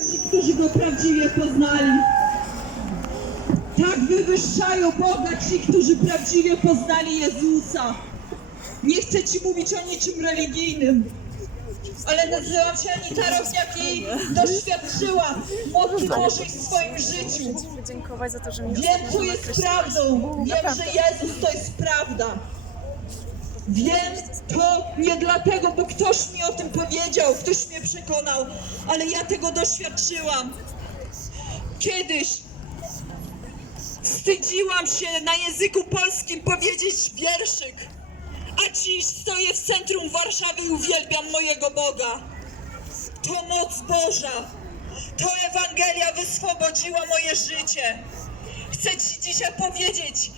Ci, którzy go prawdziwie poznali. Tak wywyższają Boga ci, którzy prawdziwie poznali Jezusa. Nie chcę ci mówić o niczym religijnym, ale nazywam się Anita Rowniak i doświadczyłam mocy Bożej w swoim życiu. Podziękować za to, że mnie Wiem, co jest prawdą. Wiem, że Jezus to jest prawda. Wiem to nie dlatego, bo ktoś mi o tym powiedział, ktoś mnie przekonał, ale ja tego doświadczyłam. Kiedyś wstydziłam się na języku polskim powiedzieć wierszyk, a dziś stoję w centrum Warszawy i uwielbiam mojego Boga. To moc Boża. To Ewangelia wyswobodziła moje życie. Chcę Ci dzisiaj powiedzieć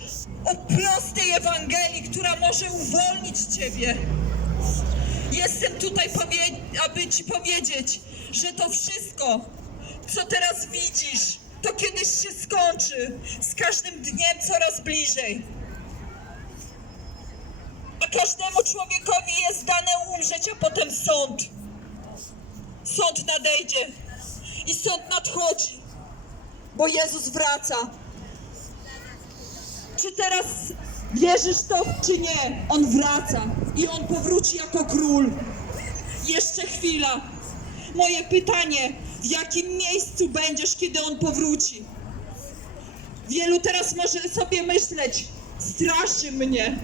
o prostej Ewangelii, która może uwolnić Ciebie. Jestem tutaj, aby Ci powiedzieć, że to wszystko, co teraz widzisz, to kiedyś się skończy. Z każdym dniem coraz bliżej. A każdemu człowiekowi jest dane umrzeć, a potem sąd. Sąd nadejdzie i sąd nadchodzi, bo Jezus wraca. Czy teraz wierzysz to, czy nie? On wraca i on powróci jako król. Jeszcze chwila. Moje pytanie, w jakim miejscu będziesz, kiedy on powróci? Wielu teraz może sobie myśleć, straszy mnie.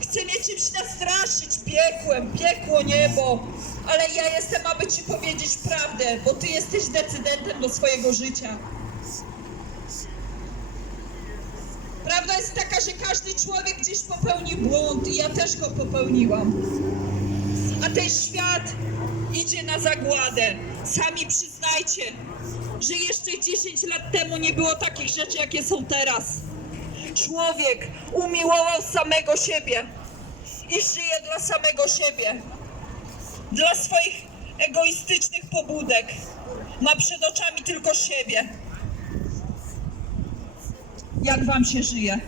Chce mnie czymś nastraszyć, piekłem, piekło, niebo. Ale ja jestem, aby ci powiedzieć prawdę, bo ty jesteś decydentem do swojego życia. Prawda jest taka, że każdy człowiek gdzieś popełni błąd i ja też go popełniłam. A ten świat idzie na zagładę. Sami przyznajcie, że jeszcze 10 lat temu nie było takich rzeczy, jakie są teraz. Człowiek umiłował samego siebie i żyje dla samego siebie. Dla swoich egoistycznych pobudek. Ma przed oczami tylko siebie. Jak wam się żyje?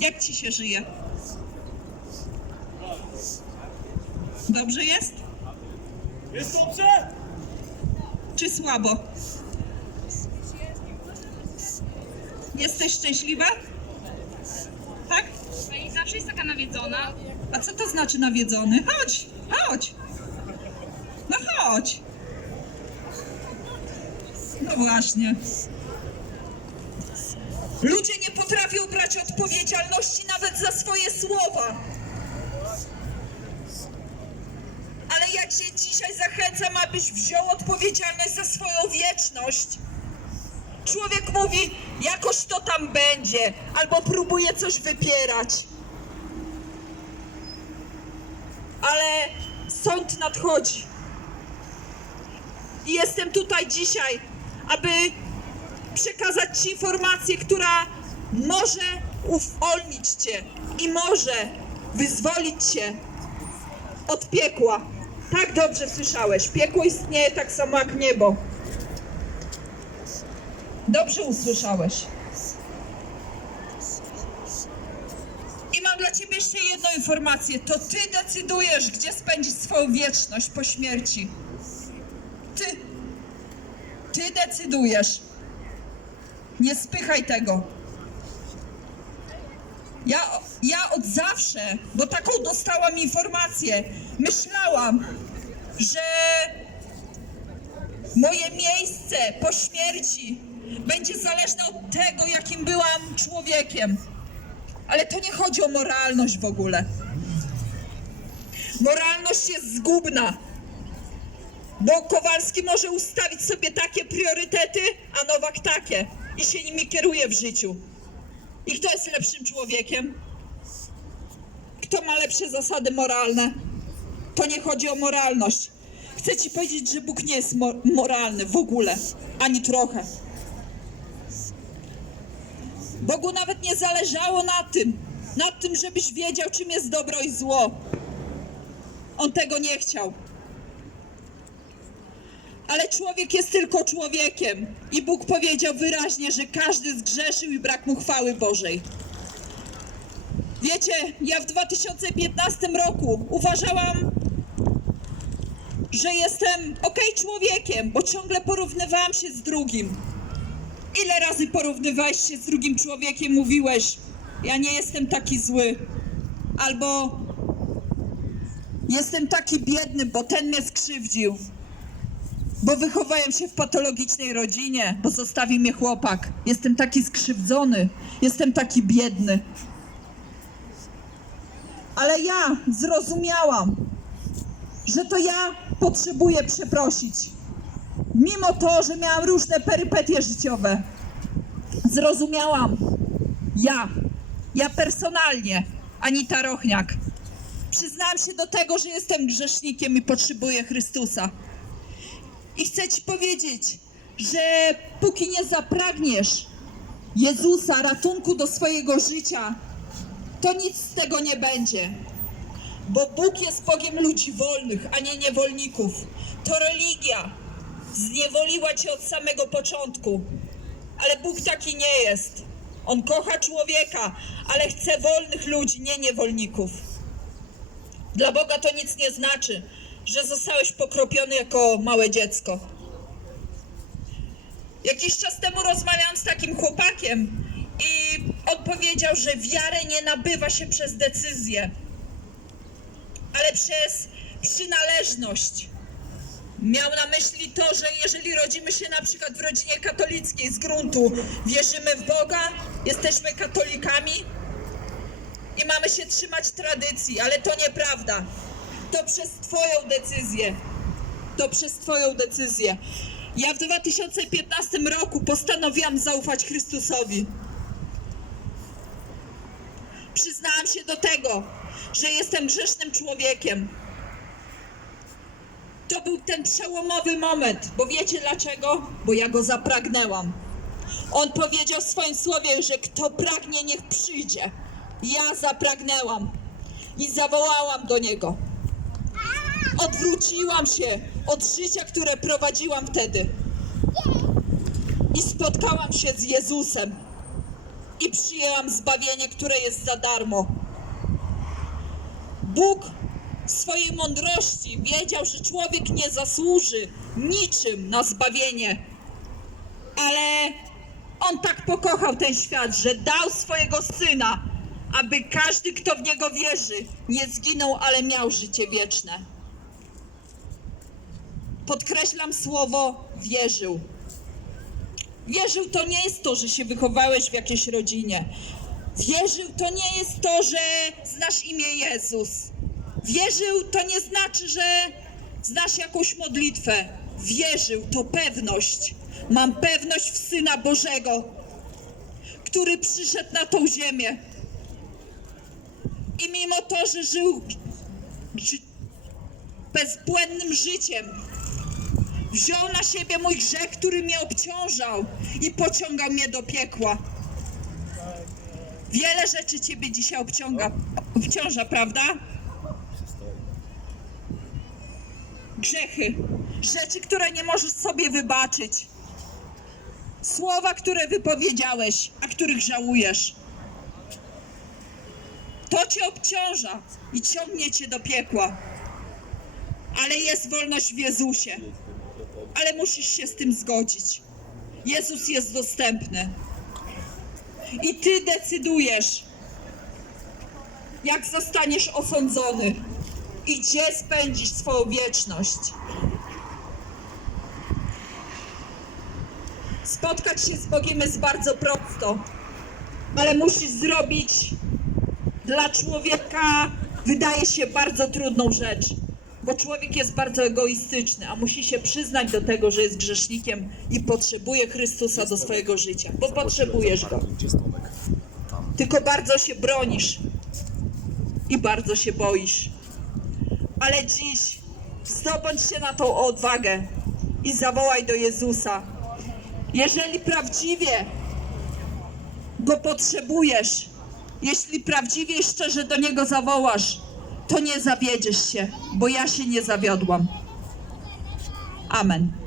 Jak ci się żyje? Dobrze jest? Jest dobrze? Czy słabo? Jesteś szczęśliwa? Tak? I zawsze jest taka nawiedzona. A co to znaczy nawiedzony? Chodź, chodź. No chodź. No właśnie. Ludzie nie potrafią brać odpowiedzialności nawet za swoje słowa. Ale ja cię dzisiaj zachęcam, abyś wziął odpowiedzialność za swoją wieczność. Człowiek mówi, jakoś to tam będzie, albo próbuje coś wypierać. ale sąd nadchodzi. I jestem tutaj dzisiaj, aby przekazać Ci informację, która może uwolnić Cię i może wyzwolić Cię od piekła. Tak dobrze słyszałeś. Piekło istnieje tak samo jak niebo. Dobrze usłyszałeś. I mam dla Ciebie jeszcze jedną informację. To Ty decydujesz, gdzie spędzić swoją wieczność po śmierci. Ty. Ty decydujesz. Nie spychaj tego. Ja, ja od zawsze, bo taką dostałam informację, myślałam, że moje miejsce po śmierci będzie zależne od tego, jakim byłam człowiekiem. Ale to nie chodzi o moralność w ogóle. Moralność jest zgubna. Bo Kowalski może ustawić sobie takie priorytety, a Nowak takie. I się nimi kieruje w życiu. I kto jest lepszym człowiekiem? Kto ma lepsze zasady moralne? To nie chodzi o moralność. Chcę ci powiedzieć, że Bóg nie jest mo- moralny w ogóle. Ani trochę. Bogu nawet nie zależało na tym, na tym, żebyś wiedział, czym jest dobro i zło. On tego nie chciał. Ale człowiek jest tylko człowiekiem. I Bóg powiedział wyraźnie, że każdy zgrzeszył i brak mu chwały Bożej. Wiecie, ja w 2015 roku uważałam, że jestem okej człowiekiem, bo ciągle porównywałam się z drugim. Ile razy porównywałeś się z drugim człowiekiem, mówiłeś, ja nie jestem taki zły, albo jestem taki biedny, bo ten mnie skrzywdził, bo wychowałem się w patologicznej rodzinie, bo zostawił mnie chłopak. Jestem taki skrzywdzony, jestem taki biedny. Ale ja zrozumiałam, że to ja potrzebuję przeprosić. Mimo to, że miałam różne perypetie życiowe, zrozumiałam. Ja, ja personalnie, Anita Rochniak, przyznałam się do tego, że jestem grzesznikiem i potrzebuję Chrystusa. I chcę Ci powiedzieć, że póki nie zapragniesz Jezusa, ratunku do swojego życia, to nic z tego nie będzie. Bo Bóg jest Bogiem ludzi wolnych, a nie niewolników. To religia zniewoliła cię od samego początku. Ale Bóg taki nie jest. On kocha człowieka, ale chce wolnych ludzi, nie niewolników. Dla Boga to nic nie znaczy, że zostałeś pokropiony jako małe dziecko. Jakiś czas temu rozmawiałam z takim chłopakiem i on powiedział, że wiarę nie nabywa się przez decyzję, ale przez przynależność. Miał na myśli to, że jeżeli rodzimy się na przykład w rodzinie katolickiej z gruntu, wierzymy w Boga, jesteśmy katolikami i mamy się trzymać tradycji, ale to nieprawda. To przez Twoją decyzję. To przez Twoją decyzję. Ja w 2015 roku postanowiłam zaufać Chrystusowi. Przyznałam się do tego, że jestem grzesznym człowiekiem. To był ten przełomowy moment, bo wiecie dlaczego? Bo ja go zapragnęłam. On powiedział w swoim słowie, że kto pragnie, niech przyjdzie. Ja zapragnęłam i zawołałam do niego. Odwróciłam się od życia, które prowadziłam wtedy. I spotkałam się z Jezusem. I przyjęłam zbawienie, które jest za darmo. Bóg w swojej mądrości wiedział, że człowiek nie zasłuży niczym na zbawienie. Ale on tak pokochał ten świat, że dał swojego syna, aby każdy, kto w niego wierzy, nie zginął, ale miał życie wieczne. Podkreślam słowo wierzył. Wierzył to nie jest to, że się wychowałeś w jakiejś rodzinie. Wierzył to nie jest to, że znasz imię Jezus. Wierzył to nie znaczy, że znasz jakąś modlitwę. Wierzył to pewność. Mam pewność w Syna Bożego, który przyszedł na tą ziemię. I mimo to, że żył ży- bezbłędnym życiem, wziął na siebie mój grzech, który mnie obciążał i pociągał mnie do piekła. Wiele rzeczy ciebie dzisiaj obciąga, obciąża, prawda? Grzechy, rzeczy, które nie możesz sobie wybaczyć. Słowa, które wypowiedziałeś, a których żałujesz. To cię obciąża i ciągnie cię do piekła. Ale jest wolność w Jezusie. Ale musisz się z tym zgodzić. Jezus jest dostępny. I ty decydujesz, jak zostaniesz osądzony i gdzie spędzisz swoją wieczność. Spotkać się z Bogiem jest bardzo prosto, ale musisz zrobić dla człowieka, wydaje się, bardzo trudną rzecz. Bo człowiek jest bardzo egoistyczny, a musi się przyznać do tego, że jest grzesznikiem i potrzebuje Chrystusa do swojego życia, bo potrzebujesz go. Tylko bardzo się bronisz i bardzo się boisz. Ale dziś zdobądź się na tą odwagę i zawołaj do Jezusa. Jeżeli prawdziwie go potrzebujesz, jeśli prawdziwie i szczerze do niego zawołasz, to nie zawiedziesz się, bo ja się nie zawiodłam. Amen.